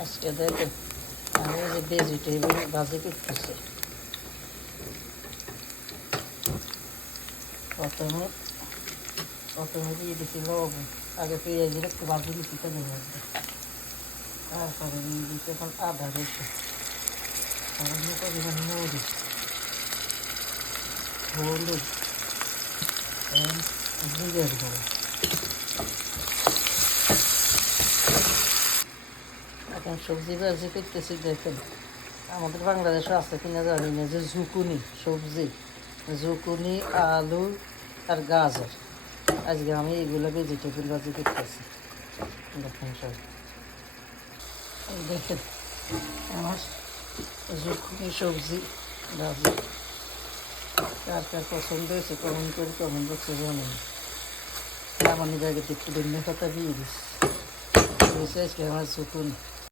আজকে দেখেন আমি এই যে ভেজিটেবল ভাজি করতেছি। প্রথমে প্রথমে দিয়ে দিচ্ছি লবণ, আগে পেঁয়াজের একটু ভাজি দিচ্ছি তেলের মধ্যে, তারপরে দিয়ে দিচ্ছি এখন আদা রসুন, সামান্য পরিমাণ মরিচ, হলুদ, জিরের গুঁড়ো। এখন সবজি ভাজি করতেছি। দেখেন আমাদের বাংলাদেশে আছে কিনা জানি না, যে জুকুনি সবজি, জুকুনি, আলু আর গাজর। আজকে আমি এগুলো ভেজিটেবল ভাজি করতেছি। দেখেন সব, দেখেন আমার জুকুনি সবজি ভাজি। কার কার পছন্দ হয়েছে কমেন্ট করে কমেন্ট বক্সে জানেন। আমার জায়গাতে একটু ধন্য পাতা দিয়ে দিচ্ছি। আজকে আমার জুকুনি।